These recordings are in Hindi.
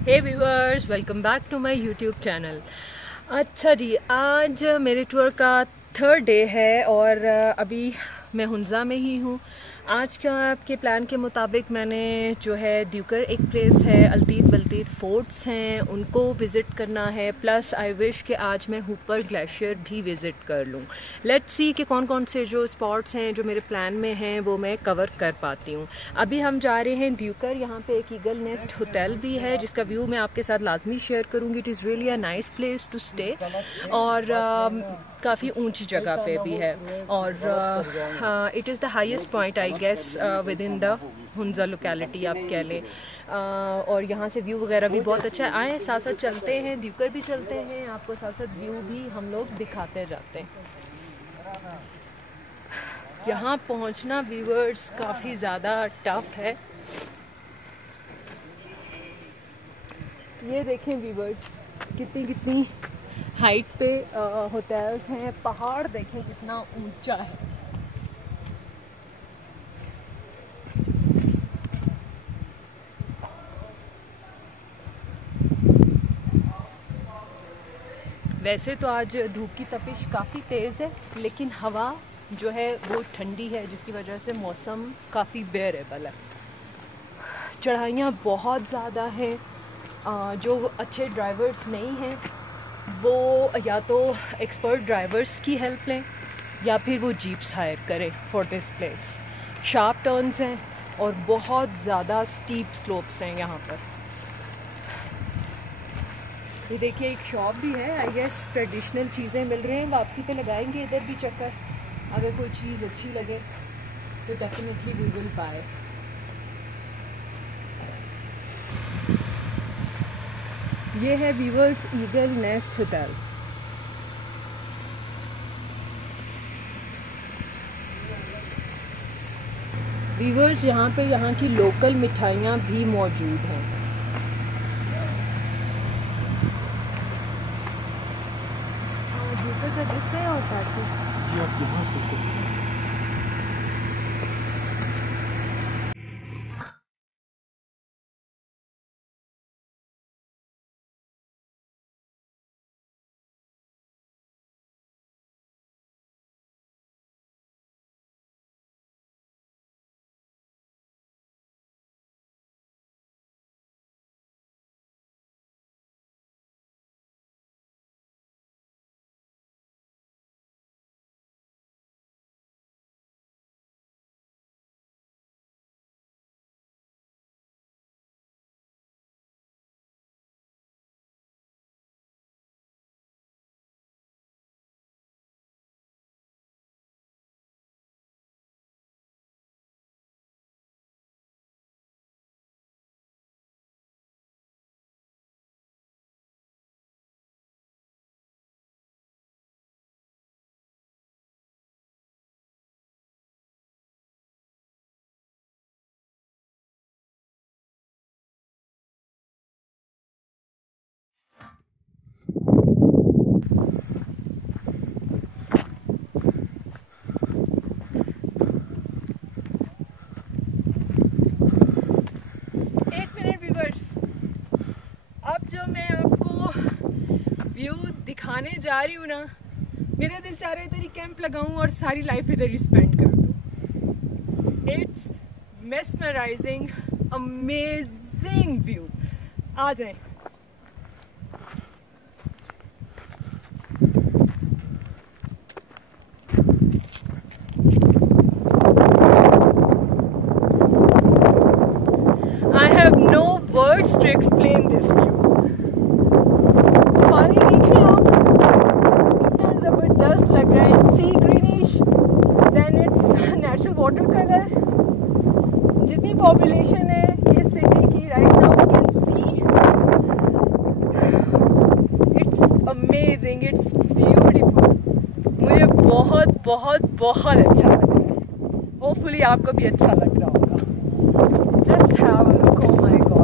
Hey viewers, welcome back to my YouTube channel. अच्छा जी, आज मेरे टूर का थर्ड डे है और अभी मैं हुंजा में ही हूँ। आज का आपके प्लान के मुताबिक मैंने जो है द्यूकर एक प्लेस है, अल्तीत बल्तीत फोर्ट्स हैं, उनको विज़िट करना है। प्लस आई विश कि आज मैं हुपर ग्लेशियर भी विज़िट कर लूँ। लेट्स सी कि कौन कौन से जो स्पॉट्स हैं जो मेरे प्लान में हैं वो मैं कवर कर पाती हूँ। अभी हम जा रहे हैं द्यूकर। यहाँ पे एक ईगल नेस्ट होटल भी है जिसका व्यू मैं आपके साथ लाजमी शेयर करूँगी। It is really a nice place to stay और काफ़ी ऊंची जगह पे भी है और it is the highest point I guess within the Hunza locality आप कह लें। और यहाँ से व्यू वगैरह भी बहुत अच्छा है। आए साथ साथ चलते हैं, द्यूकर भी चलते हैं, आपको साथ साथ व्यू भी हम लोग दिखाते जाते हैं। यहाँ पहुँचना व्यूअर्स काफ़ी ज़्यादा टफ है। ये देखें व्यूअर्स, कितनी हाइट पे होटल्स हैं। पहाड़ देखें कितना ऊंचा है। वैसे तो आज धूप की तपिश काफ़ी तेज़ है, लेकिन हवा जो है वो ठंडी है जिसकी वजह से मौसम काफ़ी बेरेबल है। चढ़ाइयाँ बहुत ज़्यादा हैं। जो अच्छे ड्राइवर्स नहीं हैं वो या तो एक्सपर्ट ड्राइवर्स की हेल्प लें या फिर वो जीप्स हायर करें for this place. Sharp turns हैं और बहुत ज़्यादा स्टीप स्लोप्स हैं यहाँ पर। ये देखिए एक शॉप भी है, आई गेस ट्रेडिशनल चीज़ें मिल रही हैं। वापसी पे लगाएंगे इधर भी चक्कर, अगर कोई चीज़ अच्छी लगे तो डेफिनेटली वी विल बाय। ये है viewers eagle nest hotel. Viewers यहाँ पे यहाँ की लोकल मिठाइयाँ भी मौजूद हैं। जूते का डिस्प्ले होता है जी, आप यहाँ से व्यू दिखाने जा रही हूँ ना, मेरा दिल चाह रहा है इधर ही कैंप लगाऊं और सारी लाइफ इधर ही स्पेंड कर दूँ। It's mesmerising, amazing view. आ जाए। I have no words to explain this view. पानी देखिए आप, कितना जबरदस्त लग रहा है। Sea greenish, then it's natural water colour. जितनी पॉपुलेशन है इस सिटी की right now you can see, it's amazing, it's beautiful. मुझे बहुत बहुत बहुत अच्छा लग रहा है। होपफुली आपको भी अच्छा लग रहा होगा। Just have a look, oh my God.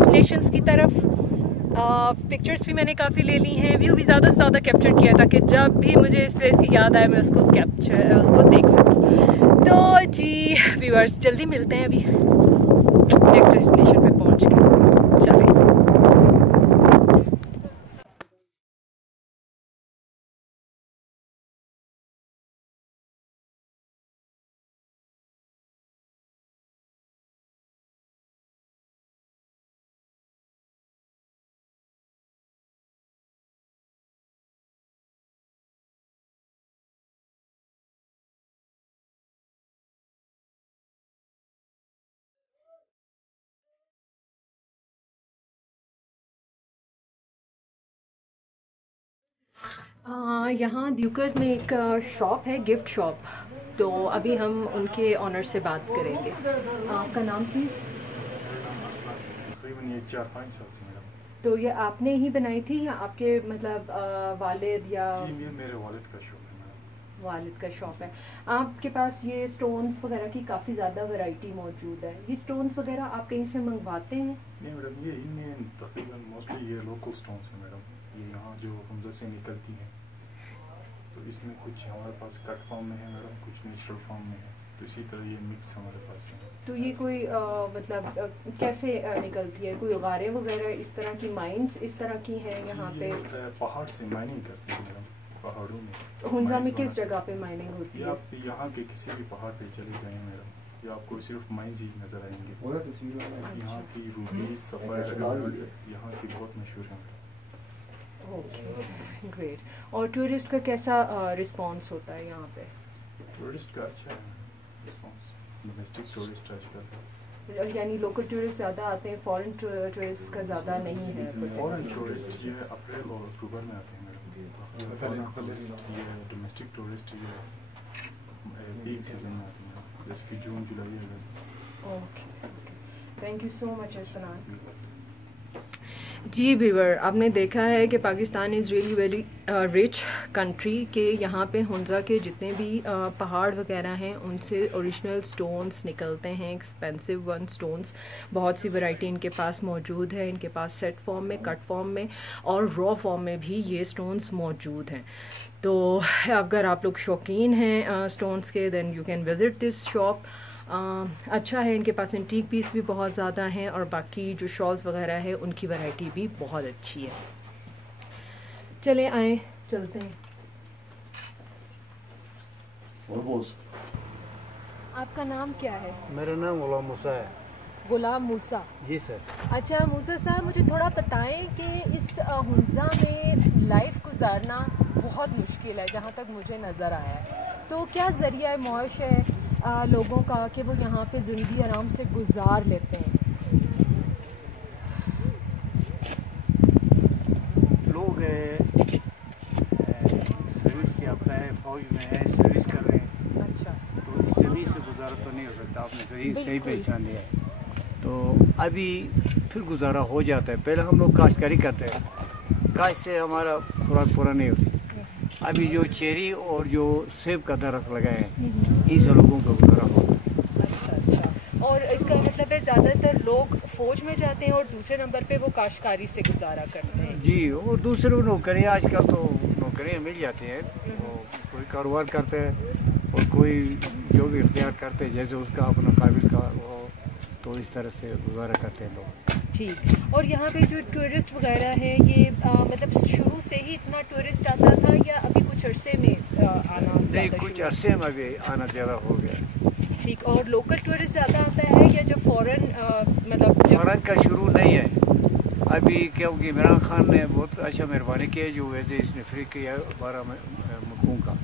Destinations की तरफ। पिक्चर्स भी मैंने काफ़ी ले ली हैं, व्यू भी ज़्यादा से ज़्यादा कैप्चर किया ताकि जब भी मुझे इस प्लेस की याद आए मैं उसको देख सकूँ। तो जी व्यूअर्स, जल्दी मिलते हैं अभी नेक्स्ट डेस्टिनेशन पे पहुँच के। चलें। यहाँ ड्यूकर में एक शॉप है, गिफ्ट शॉप। तो अभी हम उनके ऑनर से बात करेंगे। आपका नाम प्लीज़? तकरीबन ये 4-5 साल से मैडम। तो ये आपने ही बनाई थी या आपके मतलब वालिद या? जी ये मेरे वालिद का शॉप है मैडम। वालिद का शॉप है। आपके पास ये स्टोन्स वगैरह की काफ़ी ज़्यादा वैरायटी मौजूद है। ये स्टोन्स वगैरह आप कहीं से मंगवाते हैं? नहीं मैडम, ये इनमें तकरीबन मोस्टली ये लोकल स्टोन्स हैं मैडम। ये यहाँ जो हमजा से निकलती हैं, तो इसमें कुछ हमारे पास कट फॉर्म में है मैडम, कुछ नेचुरल फॉर्म में है, तो इसी तरह ये मिक्स हमारे पास है। तो ये कोई मतलब कैसे निकलती है? कोई उगारे वगैरह इस तरह की माइंस इस तरह की हैं यहाँ पे? पहाड़ से माइनिंग करते हैं मैडम, पहाड़ों में। हुंजा में किस जगह पे माइनिंग होती है? आप यहाँ के किसी भी पहाड़ पे चले जाएं मैडम, या आपको सिर्फ माइंस ही नजर आएंगे। यहाँ की रूबीज, सफ़ायर यहाँ की बहुत मशहूर है। Okay great. और टूरिस्ट का कैसा रिस्पांस होता है यहाँ पे? टूरिस्ट का अच्छा है रिस्पांस, डोमेस्टिक टूरिस्ट आजकल, यानी लोकल टूरिस्ट ज़्यादा आते हैं, फॉरेन टूरिस्ट का ज़्यादा नहीं है? फॉरेन टूरिस्ट ये अप्रैल और अक्टूबर में आते हैं मैडम। ये डोमेस्टिक टूरिस्ट ये पीक सीजन में आते हैं, जैसे कि जून, जुलाई, अगस्त। Okay, thank you so much Arsalan. Ji viewer, आपने देखा है कि Pakistan is really very rich country के यहाँ पे हुंजा के जितने भी पहाड़ वगैरह हैं उनसे ओरिजिनल स्टोन्स निकलते हैं, एक्सपेंसिव वन स्टोन्स। बहुत सी वैरायटी इनके पास मौजूद है। इनके पास सेट फॉर्म में, कट फॉर्म में और रॉ फॉर्म में भी ये स्टोन्स मौजूद हैं। तो अगर आप लोग शौकीन हैं स्टोन्स के, then you can visit this shop. अच्छा है, इनके पास एंटीक पीस भी बहुत ज़्यादा हैं और बाकी जो शॉल्स वगैरह है उनकी वैरायटी भी बहुत अच्छी है। चले आए, चलते हैं। आपका नाम क्या है? मेरा नाम गुलाम मूसा है। गुलाम मूसा? जी सर। अच्छा मूसा साहब, मुझे थोड़ा बताएं कि इस हुंजा में लाइफ गुजारना बहुत मुश्किल है जहाँ तक मुझे नज़र आया है। तो क्या ज़रिया मौश है लोगों का कि वो यहाँ पे ज़िंदगी आराम से गुजार लेते हैं? लोग सर्विस याफ्ता है, फौज में है, सर्विस कर रहे हैं। अच्छा। तो इस जमीन से गुजारा तो नहीं हो सकता, आपने सही पहचान लिया है। तो अभी फिर गुजारा हो जाता है। पहले हम लोग काश्तकारी करते हैं, काश से हमारा खुराक पूरा नहीं होती। अभी जो चेरी और जो सेब का दरख्त लगाए हैं, इन सब लोगों का गुजारा होता है। अच्छा अच्छा। और इसका मतलब है ज़्यादातर लोग फ़ौज में जाते हैं और दूसरे नंबर पे वो काश्तकारी से गुजारा करते हैं? जी, और दूसरे नौकरी, आजकल तो नौकरियाँ मिल जाती हैं, कोई कारोबार करते हैं और कोई जो भी इख्तियार करते हैं जैसे उसका अपना काबिल का वो, तो इस तरह से गुजारा करते हैं लोग। ठीक। और यहाँ पे जो टूरिस्ट वगैरह है ये मतलब शुरू से ही इतना टूरिस्ट आता था या अभी कुछ अरसे में आना? नहीं, कुछ अरसे में अभी आना ज़्यादा हो गया। ठीक। और लोकल टूरिस्ट ज़्यादा आता है या जब फॉरेन मतलब फॉरेन का शुरू नहीं है अभी, क्योंकि इमरान खान ने बहुत अच्छा मेहरबानी की है, जो वैसे इसने फ्री किया 12 मुल्कों का,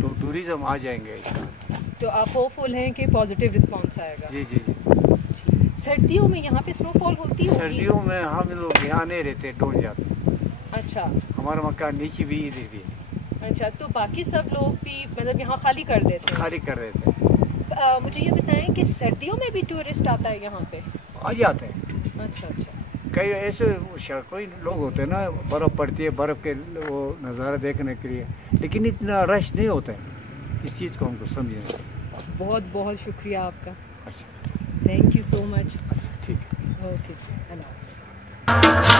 तो टूरिज़म आ जाएंगे। तो आप होपफुल हैं कि पॉजिटिव रिस्पांस आएगा? जी जी जी। सर्दियों में यहाँ पे स्नोफॉल होती है? सर्दियों में हम लोग यहाँ नहीं रहते, डूब जाते। अच्छा। हमारा मकान नीचे भी, इधर भी है। अच्छा, तो बाकी सब लोग भी मतलब यहाँ खाली कर देते हैं? खाली कर देते हैं। मुझे ये बताएं कि सर्दियों में भी टूरिस्ट आता है यहाँ पे? आ जाते हैं। अच्छा अच्छा। कई ऐसे कोई लोग होते हैं ना, बर्फ़ पड़ती है, बर्फ़ के वो नज़ारा देखने के लिए, लेकिन इतना रश नहीं होता है। इस चीज़ को हमको समझना। बहुत बहुत शुक्रिया आपका। अच्छा, थैंक यू सो मच। अच्छा, ठीक है। ओके जी, अल्लाह हाफ़िज़।